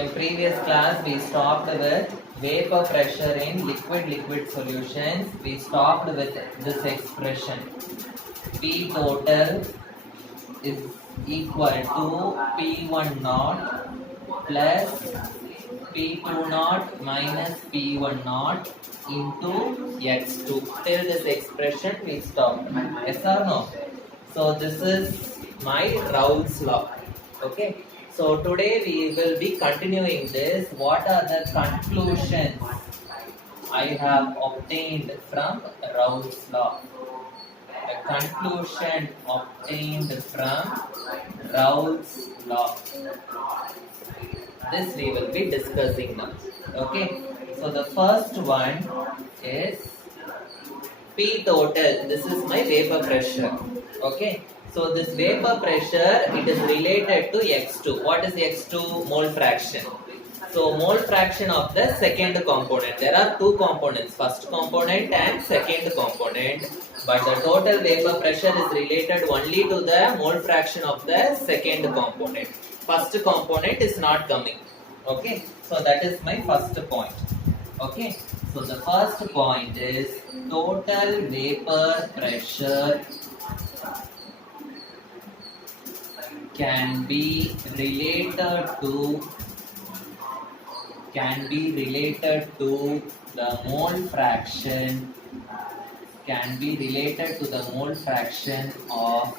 in previous class we stopped with vapor pressure in liquid solutions. We stopped with this expression. P total is equal to P1 naught plus P2 naught minus P1 naught into X2. Till this expression we stopped. Yes or no? So this is my Raoult's law. Okay. So today we will be continuing this. What are the conclusions I have obtained from Raoult's law? The conclusion obtained from Raoult's law. This we will be discussing now. Okay. So the first one is P total. This is my vapor pressure. Okay. So this vapor pressure, it is related to X2. What is X2? Mole fraction. So mole fraction of the second component. There are two components, first component and second component. But the total vapor pressure is related only to the mole fraction of the second component. First component is not coming. Okay. So that is my first point. Okay. So the first point is total vapor pressure can be related to the mole fraction of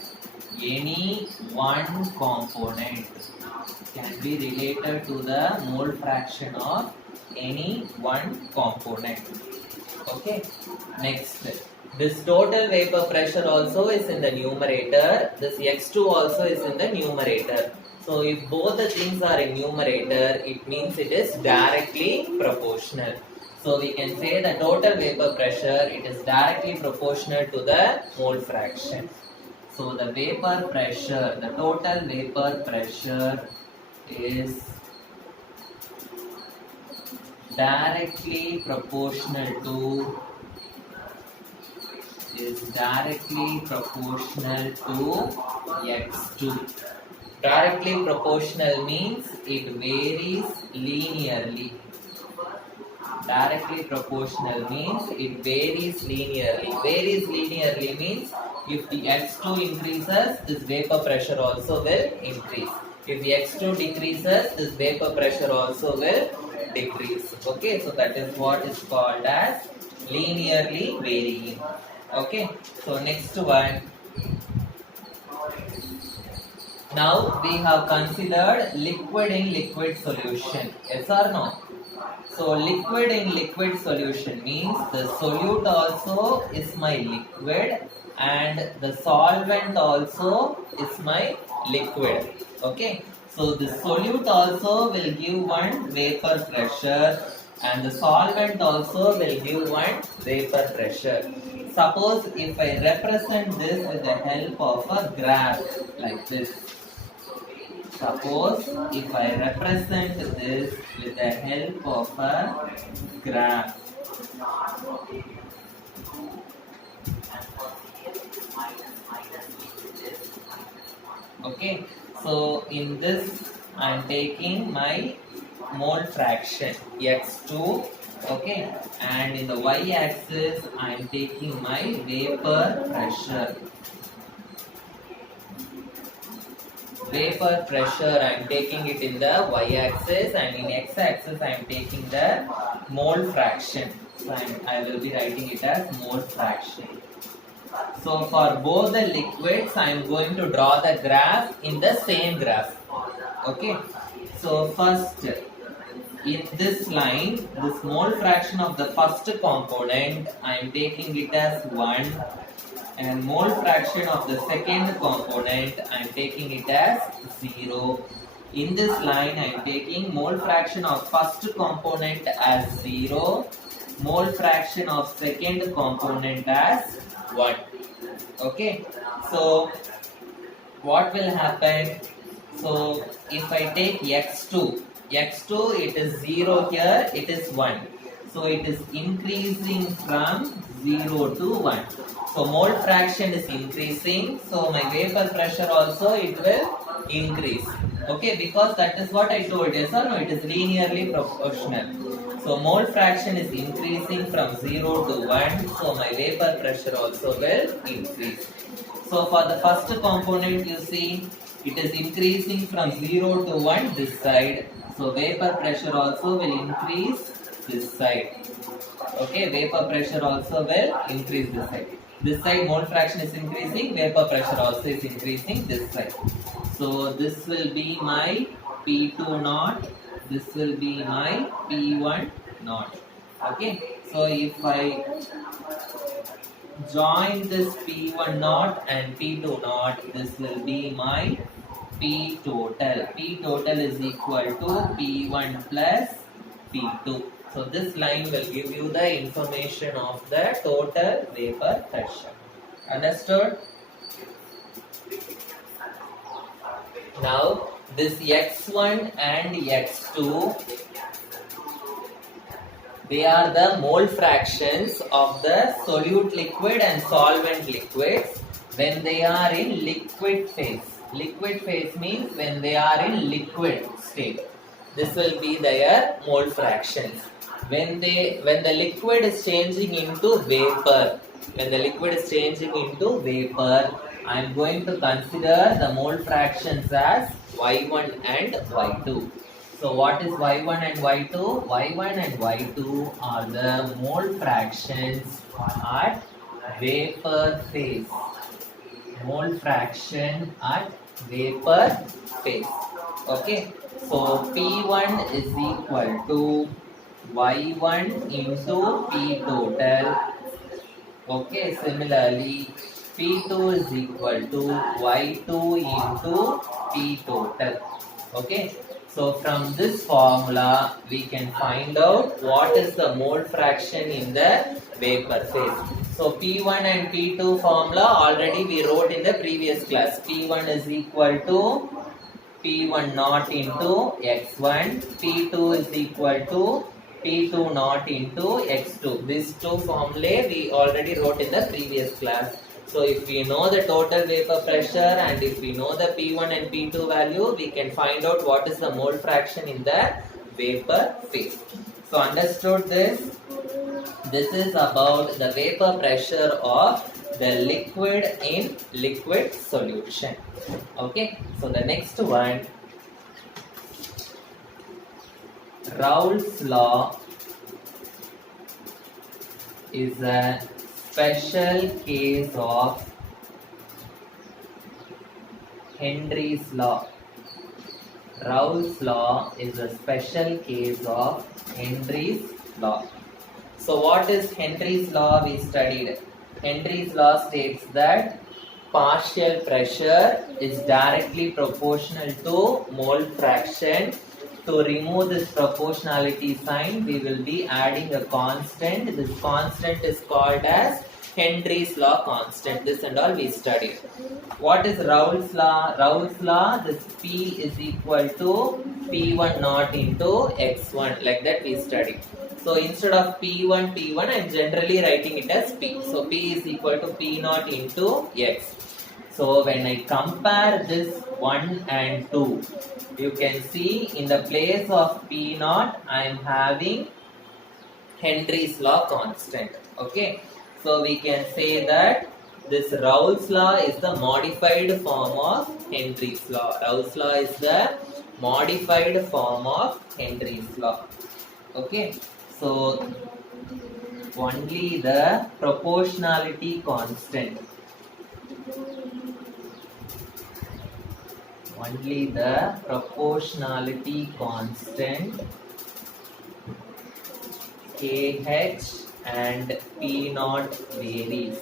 any one component. Can be related to the mole fraction of any one component. Okay. Next, this total vapor pressure also is in the numerator. This X2 also is in the numerator. So if both the things are in numerator, it means it is directly proportional. So we can say the total vapor pressure, it is directly proportional to the mole fraction. So the vapor pressure, the total vapor pressure is directly proportional to X2. Directly proportional means it varies linearly. Directly proportional means it varies linearly. Varies linearly means if the X2 increases, this vapor pressure also will increase. If the X2 decreases, this vapor pressure also will decrease. Okay, so that is what is called as linearly varying. Okay, so next one. Now we have considered liquid in liquid solution. Yes or no? So liquid in liquid solution means the solute also is my liquid and the solvent also is my liquid. Okay. So the solute also will give one vapor pressure and the solvent also will give one vapor pressure. Suppose if I represent this with the help of a graph like this. Suppose if I represent this with the help of a graph. Okay, so in this I am taking my mole fraction X2. Okay, and in the y-axis I am taking my vapor pressure. Vapor pressure I am taking it in the y-axis and in x-axis I am taking the mole fraction. So I will be writing it as mole fraction. So for both the liquids I am going to draw the graph in the same graph. Okay. So first in this line, this mole fraction of the first component I am taking it as 1 and mole fraction of the second component I am taking it as 0. In this line I am taking mole fraction of first component as 0, mole fraction of second component as 1. Okay, so what will happen? So if I take X2 it is 0 here, it is 1. So it is increasing from 0 to 1. So mole fraction is increasing. So my vapor pressure also it will increase. Okay, because that is what I told. Yes or no? It is linearly proportional. So mole fraction is increasing from 0 to 1. So my vapor pressure also will increase. So for the first component, you see it is increasing from 0 to 1 this side. So vapor pressure also will increase this side. Okay, vapor pressure also will increase this side. This side mole fraction is increasing, vapor pressure also is increasing this side. So this will be my P2 naught, this will be my P1 naught. Okay, so if I join this P1 naught and P2 naught, this will be my P total. P total is equal to P1 plus P2. So this line will give you the information of the total vapor pressure. Understood? Now this X1 and X2, they are the mole fractions of the solute liquid and solvent liquids when they are in liquid phase. Liquid phase means when they are in liquid state. This will be their mole fractions. When the liquid is changing into vapor, I am going to consider the mole fractions as Y1 and Y2. So what is Y1 and Y2? Y1 and Y2 are the mole fractions at vapor phase. Mole fraction at vapor phase. Okay. So P1 is equal to Y1 into P total. Okay. Similarly, P2 is equal to Y2 into P total. Okay. So from this formula, we can find out what is the mole fraction in the vapor phase. So P1 and P2 formula already we wrote in the previous class. P1 is equal to P1 naught into X1. P2 is equal to P2 naught into X2. These two formulae we already wrote in the previous class. So if we know the total vapor pressure and if we know the P1 and P2 value, we can find out what is the mole fraction in the vapor phase. So understood this? This is about the vapor pressure of the liquid in liquid solution. Okay, so the next one, Raoult's law is a special case of Henry's law. Raoult's law is a special case of Henry's law. So what is Henry's law we studied? Henry's law states that partial pressure is directly proportional to mole fraction. To remove this proportionality sign, we will be adding a constant. This constant is called as Henry's law constant. This and all we studied. What is Raoult's law? Raoult's law, this P is equal to P1 naught into X1. Like that we studied. So instead of P1, I am generally writing it as P. So P is equal to P naught into X. So when I compare this 1 and 2, you can see in the place of P naught, I am having Henry's law constant. Okay. So we can say that this Raoult's law is the modified form of Henry's law. Raoult's law is the modified form of Henry's law. Okay. So only the proportionality constant. Only the proportionality constant KH and P naught varies.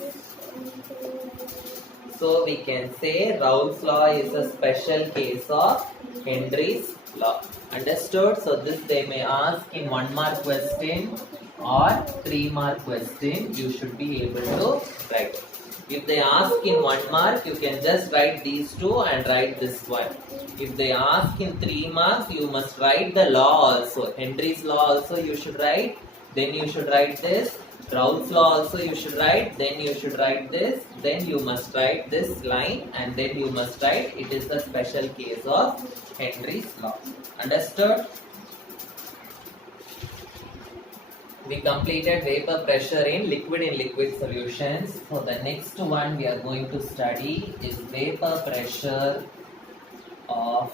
So we can say Raoult's law is a special case of Henry's law. Understood? So this they may ask in 1 mark question or 3 mark question. You should be able to write. If they ask in 1 mark, you can just write these two and write this one. If they ask in 3 marks, you must write the law also. Henry's law also you should write. Then you should write this. Raoult's law also you should write, then you should write this, then you must write this line, and then you must write it is the special case of Henry's law. Understood? We completed vapor pressure in liquid solutions. So the next one we are going to study is vapor pressure of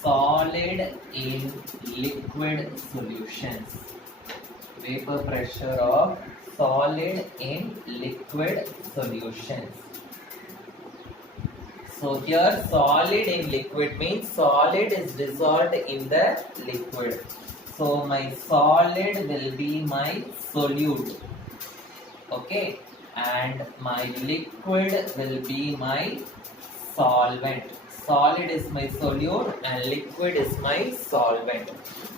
solid in liquid solutions. Vapor pressure of solid in liquid solutions. So here solid in liquid means solid is dissolved in the liquid. So my solid will be my solute, okay, and my liquid will be my solvent. Solid is my solute and liquid is my solvent.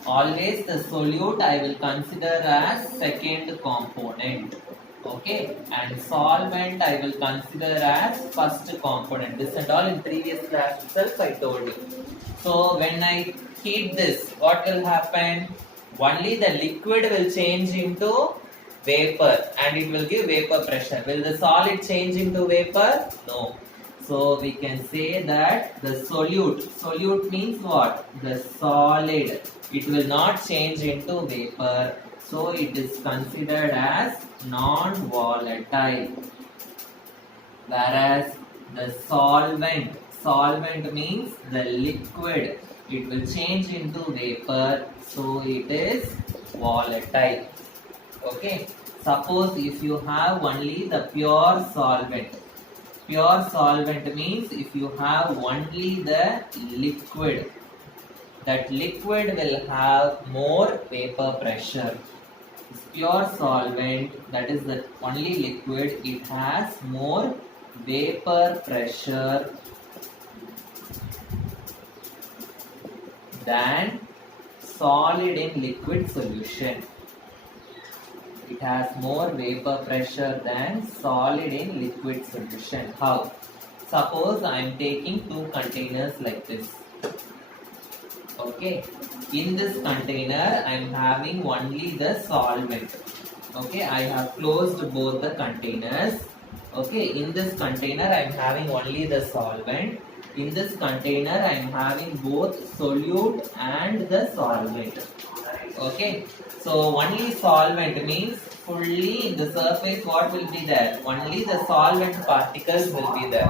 Always the solute I will consider as second component, okay, and solvent I will consider as first component. This and all in previous class itself I told you. So when I heat this, what will happen? Only the liquid will change into vapor and it will give vapor pressure. Will the solid change into vapor? No. So we can say that the solute means what? The solid. It will not change into vapor. So it is considered as non-volatile. Whereas the solvent means the liquid. It will change into vapor, so it is volatile. Okay. Suppose if you have only the pure solvent means if you have only the liquid, that liquid will have more vapor pressure. This pure solvent, that is the only liquid, it has more vapor pressure than solid in liquid solution. It has more vapor pressure than solid in liquid solution. How? Suppose I am taking two containers like this. Okay. In this container I am having only the solvent. Okay. I have closed both the containers. Okay. In this container I am having only the solvent. In this container I am having both solute and the solvent. Okay. So only solvent means fully in the surface what will be there? Only the solvent particles will be there.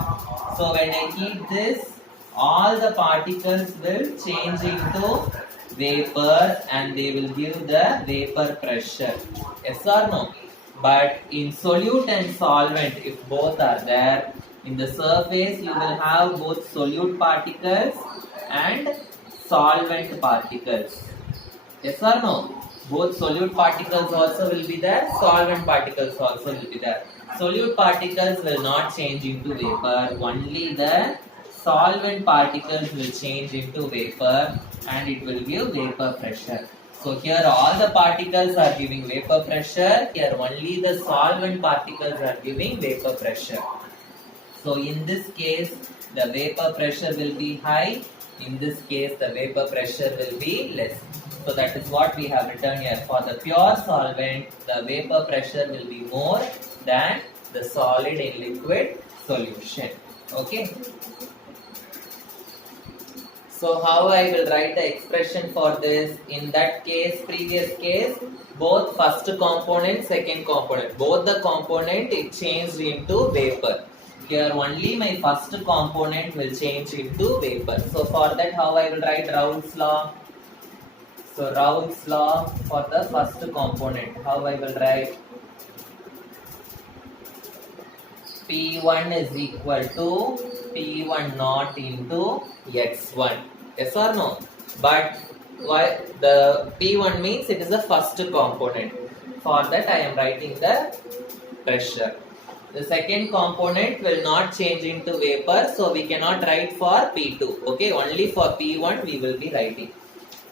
So when I heat this, all the particles will change into vapor and they will give the vapor pressure. Yes or no? But in solute and solvent, if both are there, in the surface you will have both solute particles and solvent particles. Yes or no? Both solute particles also will be there, solvent particles also will be there. Solute particles will not change into vapor, only the solvent particles will change into vapor and it will give vapor pressure. So here all the particles are giving vapor pressure, here only the solvent particles are giving vapor pressure. So in this case the vapor pressure will be high, in this case the vapor pressure will be less. So that is what we have written here. For the pure solvent, the vapor pressure will be more than the solid in liquid solution. Okay. So how I will write the expression for this? In that case, previous case, both first component, second component, both the component it changed into vapor. Here only my first component will change into vapor. So for that how I will write Raoult's law? So Raoult's law for the first component, how I will write? P1 is equal to P1 naught into X1. Yes or no? But why the P1 means it is the first component. For that I am writing the pressure. The second component will not change into vapor, so we cannot write for P2. Okay, only for P1 we will be writing.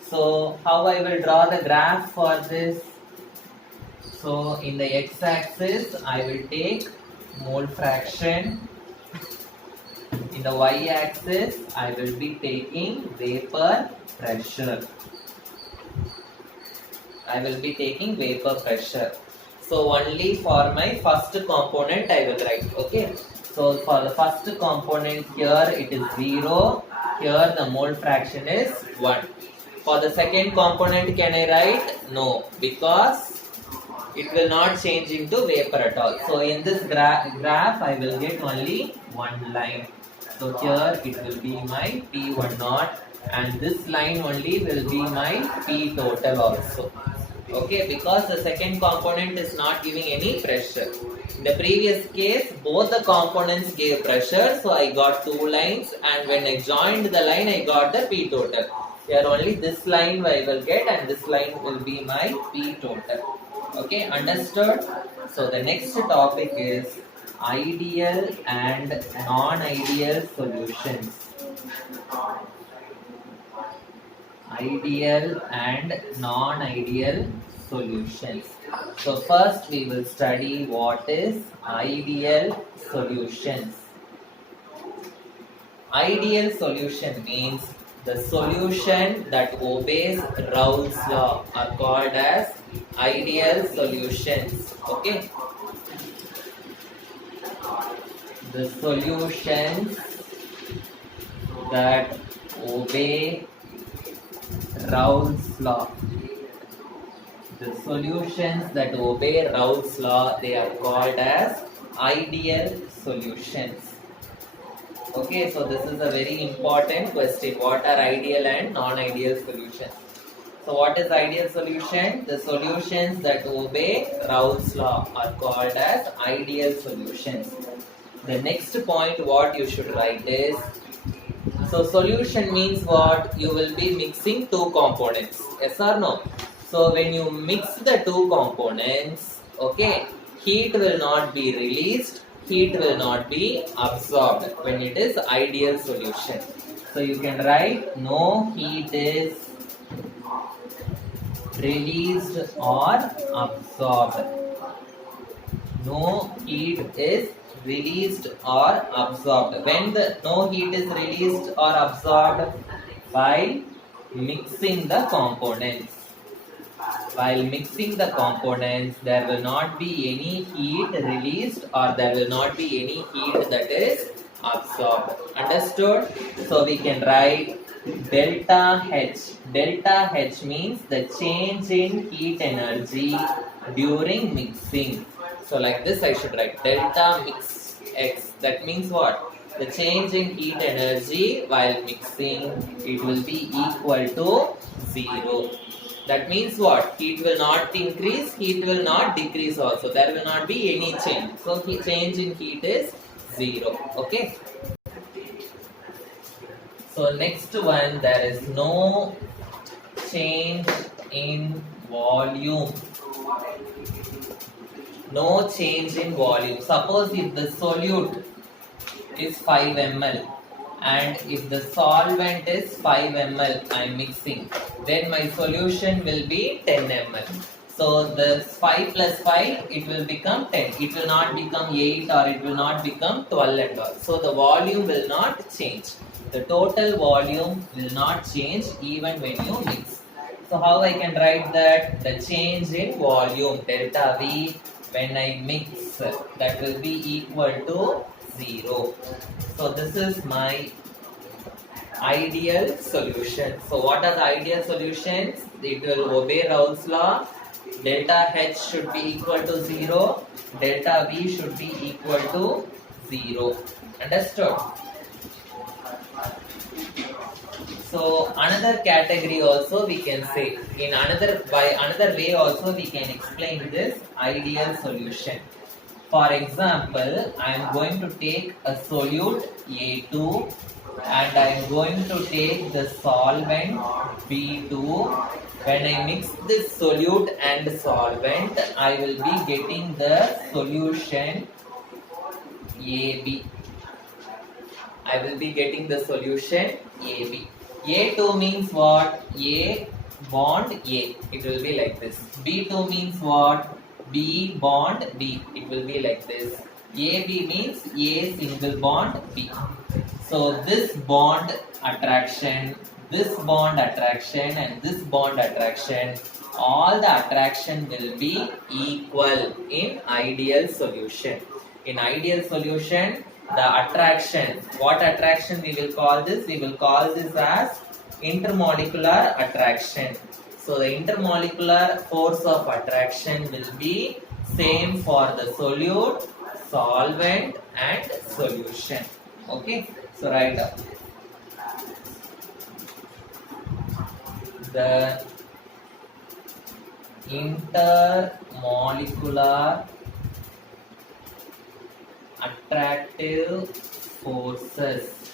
So how I will draw the graph for this? So in the x-axis I will take mole fraction. In the y-axis I will be taking vapor pressure. I will be taking vapor pressure. So only for my first component I will write. Okay. So for the first component here it is 0. Here the mole fraction is 1. For the second component can I write? No, because it will not change into vapor at all. So in this graph I will get only one line. So here it will be my P1 naught, and this line only will be my P total also. Okay, because the second component is not giving any pressure. In the previous case, both the components gave pressure, so I got two lines, and when I joined the line, I got the P total. Here only this line I will get, and this line will be my P total. Okay, understood? So the next topic is ideal and non-ideal solutions. Ideal and non-ideal solutions. So first we will study what is ideal solutions. Ideal solution means the solution that obeys Raoult's law are called as ideal solutions. Okay. The solutions that obey Raoult's law. The solutions that obey Raoult's law, they are called as ideal solutions. Okay, so this is a very important question. What are ideal and non-ideal solutions? So what is ideal solution? The solutions that obey Raoult's law are called as ideal solutions. The next point what you should write is, so solution means what? You will be mixing two components. Yes or no? So when you mix the two components, okay, heat will not be released, heat will not be absorbed when it is ideal solution. So you can write no heat is released or absorbed. No heat is released or absorbed. When the no heat is released or absorbed? By mixing the components. While mixing the components, there will not be any heat released or there will not be any heat that is absorbed. Understood? So we can write delta H. Delta H means the change in heat energy during mixing. So like this I should write delta mix X. That means what? The change in heat energy while mixing, it will be equal to 0. That means what? Heat will not increase, heat will not decrease also. There will not be any change. So change in heat is 0. Okay. So next one, there is no change in volume. No change in volume. Suppose if the solute is 5 ml and if the solvent is 5 ml I am mixing, then my solution will be 10 ml. So the 5 plus 5, it will become 10. It will not become 8 or it will not become 12 and all. So the volume will not change. The total volume will not change even when you mix. So how I can write that? The change in volume, delta V, when I mix, that will be equal to 0. So this is my ideal solution. So what are the ideal solutions? It will obey Raoult's law. Delta H should be equal to 0. Delta V should be equal to 0. Understood? So another category also we can say, in another way also we can explain this ideal solution. For example, I am going to take a solute A2 and I am going to take the solvent B2. When I mix this solute and solvent, I will be getting the solution AB. I will be getting the solution AB. A2 means what? A bond A. It will be like this. B2 means what? B bond B. It will be like this. AB means A single bond B. So this bond attraction, this bond attraction and this bond attraction all the attraction will be equal in ideal solution. In ideal solution, the attraction, what attraction we will call this? We will call this as intermolecular attraction. So the intermolecular force of attraction will be same for the solute, solvent and solution. Okay, so write up. The intermolecular attractive forces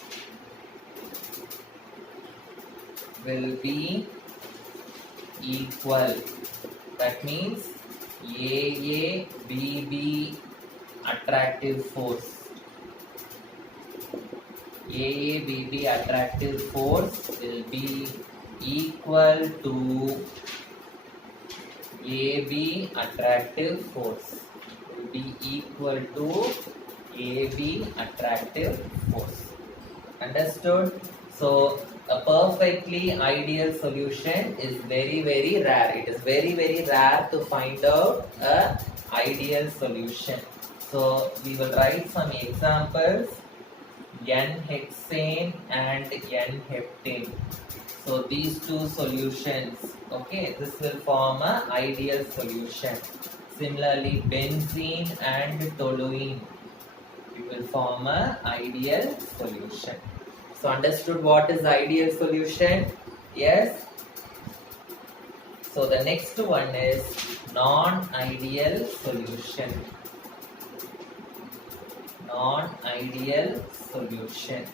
will be equal. That means AABB attractive force. AABB attractive force will be equal to AB attractive force. Will be equal to AB attractive force. Understood? So a perfectly ideal solution is very rare. It is very rare to find out a ideal solution. So we will write some examples. N-hexane and N-heptane. So these two solutions, okay, this will form an ideal solution. Similarly, benzene and toluene, it will form an ideal solution. So understood what is ideal solution? Yes. So the next one is non-ideal solution. Non-ideal solution.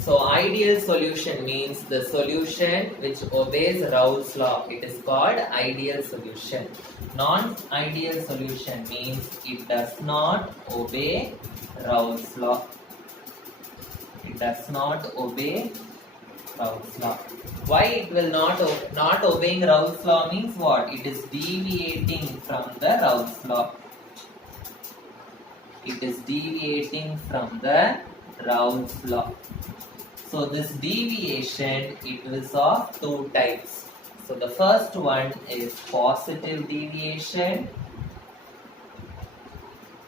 So ideal solution means the solution which obeys Raoult's law. It is called ideal solution. Non-ideal solution means it does not obey Raoult's law. It does not obey Raoult's law. Why it will not obeying Raoult's law means what? It is deviating from the Raoult's law. It is deviating from the Raoult's law. So this deviation, it is of two types. So the first one is positive deviation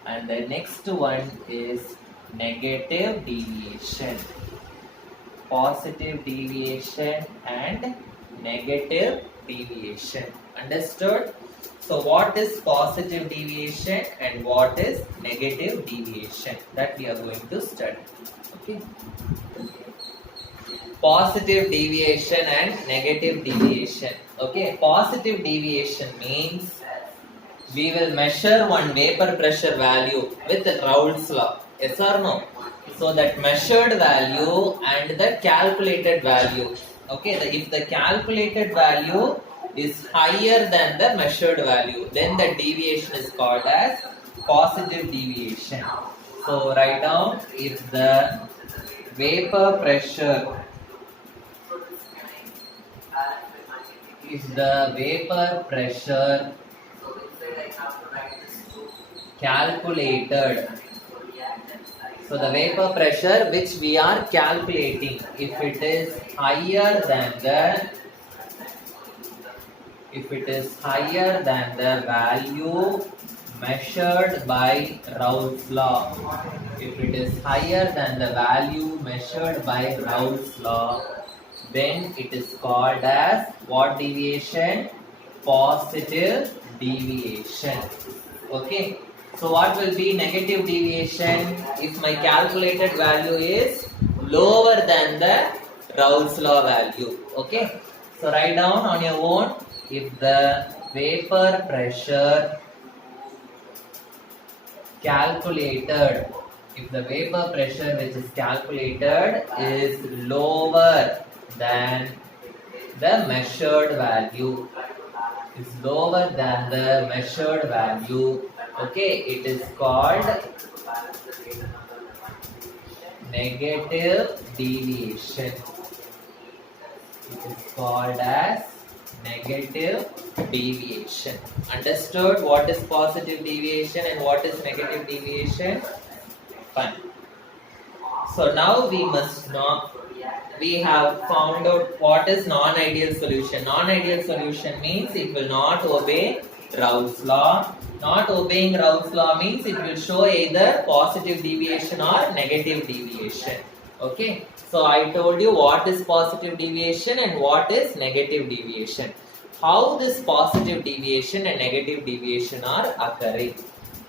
and the next one is negative deviation. Positive deviation and negative deviation. Understood? So what is positive deviation and what is negative deviation? That we are going to study. Okay. Positive deviation and negative deviation. Okay, positive deviation means we will measure one vapor pressure value with Raoult's law. Yes or no? So that measured value and the calculated value. Okay, if the calculated value is higher than the measured value, then the deviation is called as positive deviation. So write down, if the vapor pressure calculated, so the vapor pressure which we are calculating, if it is higher than the value measured by Raoult's law, if it is higher than the value measured by Raoult's law, then it is called as what deviation? Positive deviation. Okay. So what will be negative deviation? If my calculated value is lower than the Raoult's law value. Okay. So write down on your own, if the vapor pressure calculated, if the vapor pressure which is calculated is lower than the measured value, okay, it is called negative deviation. It is called as negative deviation. Understood what is positive deviation and what is negative deviation? Fine. So now we must know we have found out what is non-ideal solution. Non-ideal solution means it will not obey Raoult's law. Not obeying Raoult's law means it will show either positive deviation or negative deviation. Okay. So I told you what is positive deviation and what is negative deviation. How this positive deviation and negative deviation are occurring.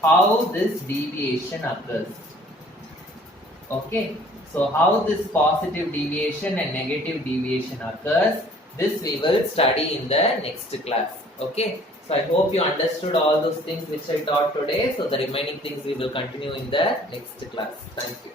How this deviation occurs. Okay. So how this positive deviation and negative deviation occurs, this we will study in the next class. Okay. So I hope you understood all those things which I taught today. So the remaining things we will continue in the next class. Thank you.